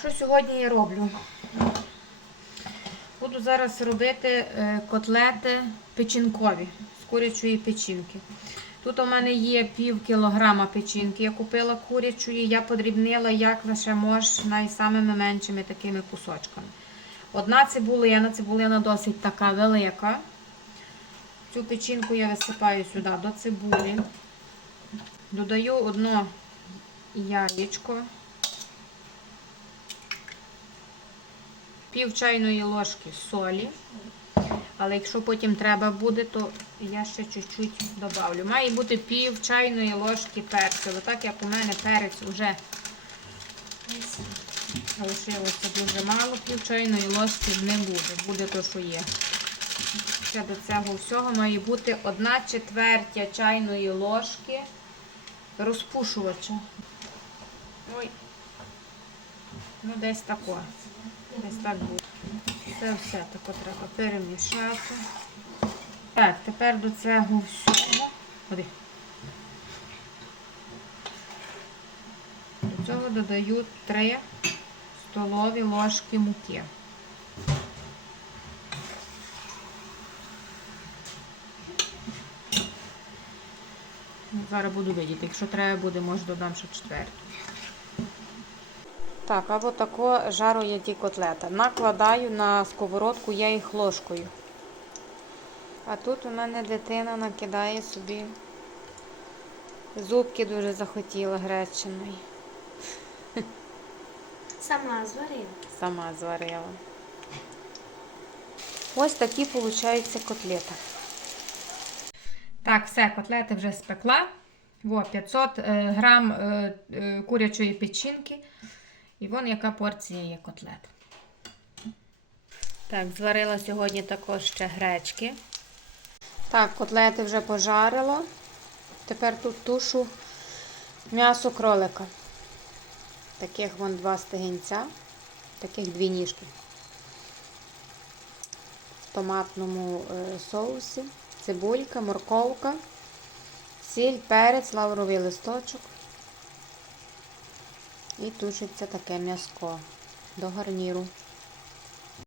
Що сьогодні я роблю? Буду зараз робити е, котлети печінкові з курячої печінки. Тут у мене є пів кілограма печінки. Я купила курячої, я подрібнила як лише можна самими меншими такими кусочками. Одна цибулина, цибулина досить така велика. Цю печінку я висипаю сюди до цибулі. Додаю одно яєчко. Пів чайної ложки солі. Але якщо потім треба буде, то я ще чуть-чуть додавлю. Має бути пів чайної ложки перцю. Але так як у мене перець вже залишилося дуже мало, пів чайної ложки не буде. Буде то, що є. Ще до цього всього має бути одна четвертя чайної ложки розпушувача. Ой. Ну, десь тако. Десь так буде. Це все тако треба перемішати. Так, тепер до цього всього. Ходи. До цього додаю 3 столові ложки муки. Зараз буду видіти. Якщо треба буде, може додам ще четверту. Так, а от тако жару я ті котлета. Накладаю на сковородку я їх ложкою. А тут у мене дитина накидає собі зубки дуже захотіла гречиної. Сама зварила. Сама зварила. Ось такі виходять котлети. Так, все, котлети вже спекла. Во, 500 е, грам е, е, курячої печінки. І вон яка порція є котлет. Так, зварила сьогодні також ще гречки. Так, котлети вже пожарила. Тепер тут тушу м'ясо кролика. Таких вон два стегінця, таких дві ніжки. В томатному е, соусі, цибулька, морковка, сіль, перець, лавровий листочок. І тушиться таке м'яско до гарніру.